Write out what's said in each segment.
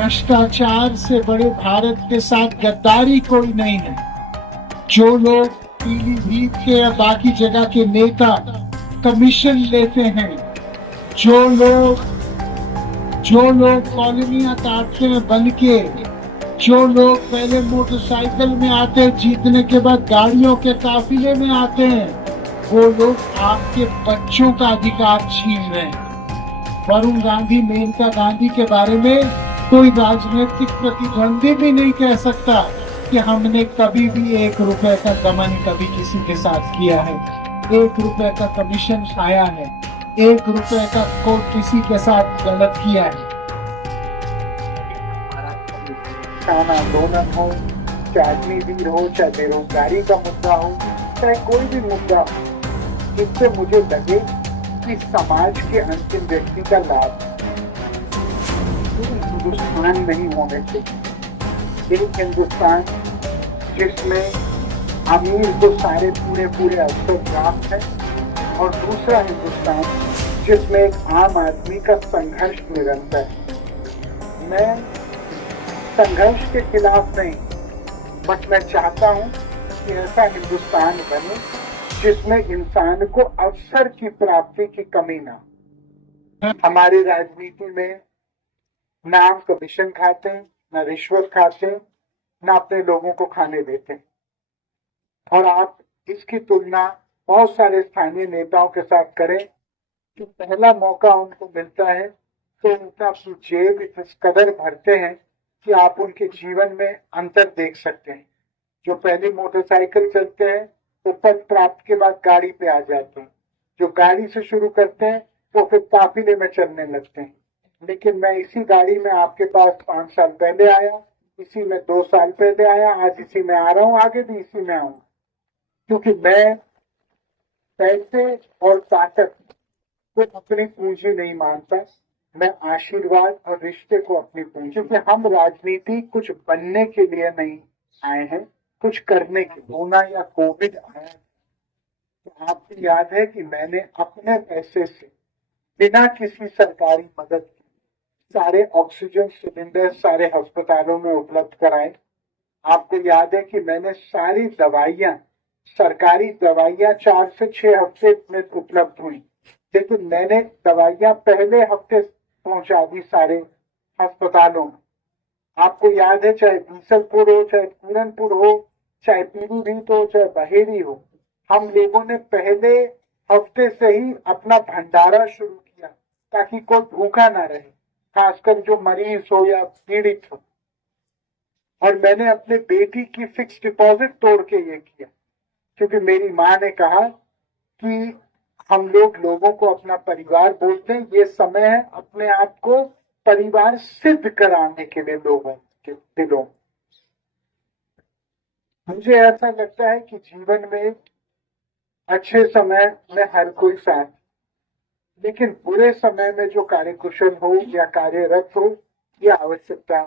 भ्रष्टाचार से बड़े भारत के साथ गद्दारी कोई नहीं है। जो लोग पीलीभीत के या बाकी जगह के नेता कमीशन लेते हैं, जो लोग कॉलोनियां काटते हैं बन के, जो लोग पहले मोटरसाइकिल में आते हैं, जीतने के बाद गाड़ियों के काफिले में आते हैं, वो लोग आपके बच्चों का अधिकार छीन रहे हैं। वरुण गांधी, मेनका गांधी के बारे में कोई राजनीतिक प्रतिद्वंदी भी नहीं कह सकता कि हमने कभी भी 1 रुपए का दमन कभी किसी के साथ किया है, 1 रुपए का कमीशन खाया है, 1 रुपए का को किसी के साथ गलत किया है। आंदोलन हो, चाहे अग्निवीर हो, चाहे बेरोजगारी का मुद्दा हो, चाहे कोई भी मुद्दा हो, जिससे मुझे लगे कि समाज के अंतिम व्यक्ति का लाभ हिंदुस्तान नहीं होने चाहिए। एक हिंदुस्तान जिसमें अमीर को सारे पूरे अवसर प्राप्त है, और दूसरा हिंदुस्तान जिसमें एक आम आदमी का संघर्ष निरंतर है। मैं संघर्ष के खिलाफ नहीं, बट मैं चाहता हूं कि ऐसा हिंदुस्तान बने जिसमें इंसान को अवसर की प्राप्ति की कमी ना। हमारी राजनीति में ना हम कमीशन खाते हैं, ना रिश्वत खाते हैं, ना अपने लोगों को खाने देते हैं। और आप इसकी तुलना बहुत सारे स्थानीय नेताओं के साथ करें कि पहला मौका उनको मिलता है तो उनका अपनी जेब इस कदर भरते हैं कि आप उनके जीवन में अंतर देख सकते हैं। जो पहले मोटरसाइकिल चलते हैं वो पद प्राप्त के बाद गाड़ी पे आ जाते हैं, जो गाड़ी से शुरू करते हैं वो फिर काफिले में चलने लगते हैं। लेकिन मैं इसी गाड़ी में आपके पास 5 साल पहले आया, इसी में 2 साल पहले आया, आज इसी में आ रहा हूँ, आगे भी इसी में आऊंगा, क्योंकि मैं पैसे और ताकत को अपनी पूंजी नहीं मानता, मैं आशीर्वाद और रिश्ते को अपनी पूंजी। क्योंकि हम राजनीति कुछ बनने के लिए नहीं आए हैं, कुछ करने के। कोरोना या कोविड आया तो आपको याद है कि मैंने अपने पैसे से बिना किसी सरकारी मदद के सारे ऑक्सीजन सिलेंडर सारे अस्पतालों में उपलब्ध कराए। आपको याद है कि मैंने सारी दवाइयां, सरकारी दवाइयां 4 से 6 हफ्ते में उपलब्ध हुई, लेकिन मैंने दवाइयां पहले हफ्ते पहुंचा दी सारे अस्पतालों में। आपको याद है, चाहे बीसलपुर हो, चाहे पूरनपुर हो, चाहे पीलीभीत हो, चाहे बहेड़ी हो, हम लोगों ने पहले हफ्ते से ही अपना भंडारा शुरू किया ताकि कोई भूखा ना रहे, खासकर जो मरीज हो या पीड़ित हो। और मैंने अपने बेटी की फिक्स डिपॉजिट तोड़ के ये किया, क्योंकि मेरी माँ ने कहा कि हम लोगों को अपना परिवार बोलते हैं, ये समय है अपने आप को परिवार सिद्ध कराने के लिए लोगों के दिलों। मुझे ऐसा लगता है कि जीवन में अच्छे समय में हर कोई साथ, लेकिन बुरे समय में जो कार्यकुशल हो या कार्यरत हो, यह आवश्यकता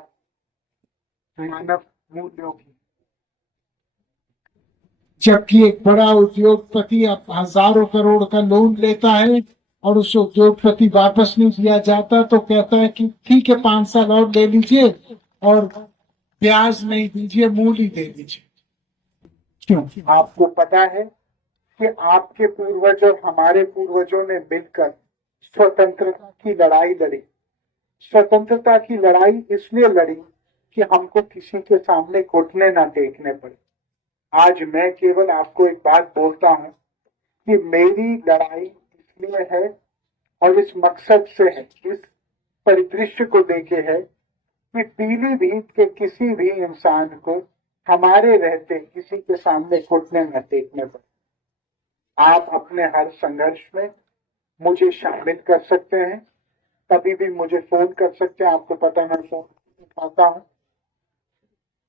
मानव मूल्यों की। जबकि एक बड़ा उद्योगपति अब हजारों करोड़ का लोन लेता है और उस उद्योगपति वापस नहीं दिया जाता तो कहता है कि ठीक है 5 साल और ले लीजिए और ब्याज नहीं दीजिए, मूल ही दे दीजिए। क्यों? आपको पता है कि आपके पूर्वज और हमारे पूर्वजों ने मिलकर स्वतंत्रता की लड़ाई लड़ी। स्वतंत्रता की लड़ाई इसलिए लड़ी कि हमको किसी के सामने घुटने ना टेकने पड़े। आज मैं केवल आपको एक बात बोलता हूं कि मेरी लड़ाई इसलिए है और इस मकसद से है, इस परिदृश्य को देके है कि पीलीभीत के किसी भी इंसान को हमारे रहते किसी के सामने घुटने न टेकने पड़े। आप अपने हर संघर्ष में मुझे शामिल कर सकते हैं, कभी भी मुझे फोन कर सकते हैं। आपको पता मैं फोन उठाता हूं,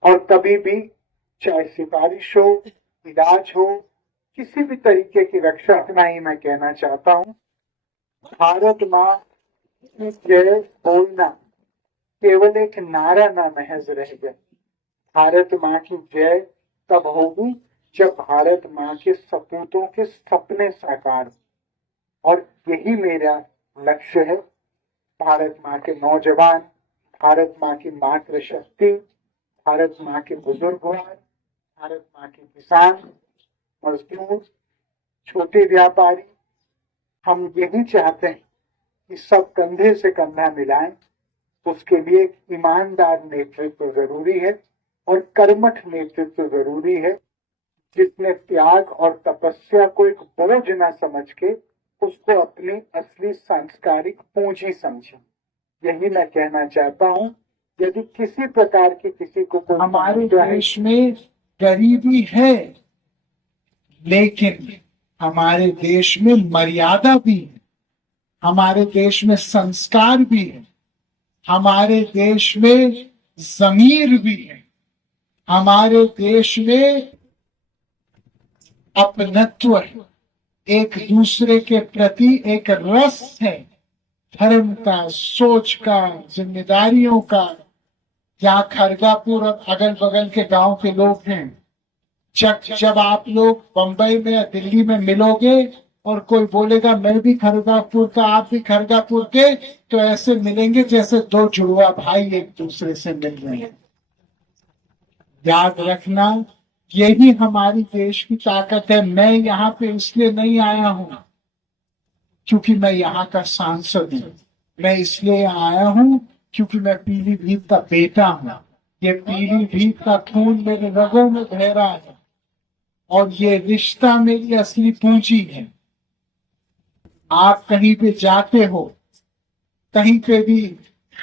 और कभी भी चाहे सिफारिश हो, इलाज हो, किसी भी तरीके की रक्षा। इतना ही मैं कहना चाहता हूं, भारत माँ की जय बोलना केवल एक नारा ना महज रह जाए। भारत माँ की जय तब होगी जब भारत माँ के सपूतों के सपने साकार, और यही मेरा लक्ष्य है। भारत माँ के नौजवान, भारत माँ की मातृ शक्ति, भारत माँ के बुजुर्गवार, भारत माँ के किसान, मजदूर, छोटे व्यापारी, हम यही चाहते हैं कि सब कंधे से कंधा मिलाएं। उसके लिए एक ईमानदार नेतृत्व जरूरी है और कर्मठ नेतृत्व जरूरी है, जिसने त्याग और तपस्या को एक बोझ न समझ के उसको अपनी असली सांस्कारिक पूंजी समझे। यही मैं कहना चाहता हूँ। यदि किसी प्रकार की किसी को हमारे देश में गरीबी है, लेकिन हमारे देश में मर्यादा भी है, हमारे देश में संस्कार भी है, हमारे देश में ज़मीर भी है, हमारे देश में अपनत्व है, एक दूसरे के प्रति एक रस है, धर्म का, सोच का, जिम्मेदारियों का। यहाँ खरगापुर और अगल बगल के गांव के लोग हैं, जब आप लोग बंबई में या दिल्ली में मिलोगे और कोई बोलेगा मैं भी खरगापुर का, आप भी खरगापुर के, तो ऐसे मिलेंगे जैसे दो जुड़वा भाई एक दूसरे से मिल रहे हैं। याद रखना, यही हमारी देश की ताकत है। मैं यहाँ पे इसलिए नहीं आया हूँ क्योंकि मैं यहाँ का सांसद हूँ, मैं इसलिए आया हूँ क्योंकि मैं पीलीभीत का बेटा हूँ। ये पीलीभीत का खून मेरे रगों में बह रहा है और ये रिश्ता मेरी असली पूंजी है। आप कहीं पे जाते हो, कहीं पे भी,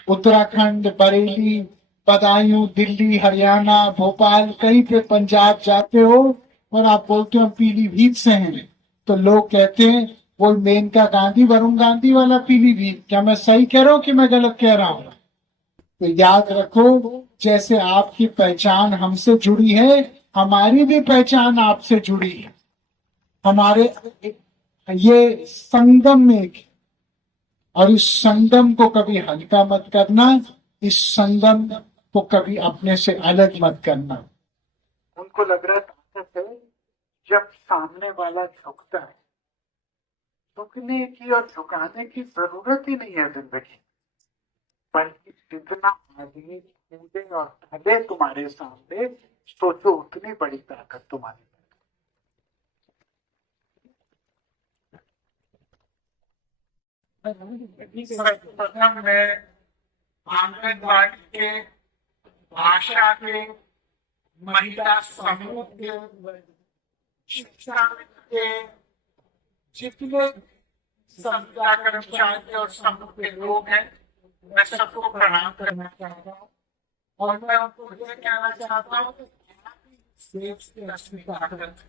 उत्तराखंड, बरेली, बदायूं, दिल्ली, हरियाणा, भोपाल, कहीं पे पंजाब जाते हो और आप बोलते हो पीलीभीत से हैं, तो लोग कहते हैं वो मेनका गांधी, वरुण गांधी वाला पीलीभीत। क्या मैं सही कह रहा हूँ कि मैं गलत कह रहा हूँ? तो याद रखो, जैसे आपकी पहचान हमसे जुड़ी है, हमारी भी पहचान आपसे जुड़ी है। हमारे ये संगम में, और इस संगम को कभी हल्का मत करना, इस संगम को कभी अपने से अलग मत करना। उनको लग रहा था जब सामने वाला झुकता है, झुकने की और झुकाने की जरूरत ही नहीं है जिंदगी, बल्कि जितना आदमी कूदे और ढले तुम्हारे सामने, सोचो उतनी बड़ी ताकत तुम्हारी। प्रथम मैं आंगनबाड़ी के, आशा के, महिला समूह के, शिक्षा के जितने संविदा कर्मचारी और समूह के लोग हैं, मैं सबको प्रणाम करना चाहता हूँ और मैं उनको ये कहना चाहता हूँ कि देश की असली ताकत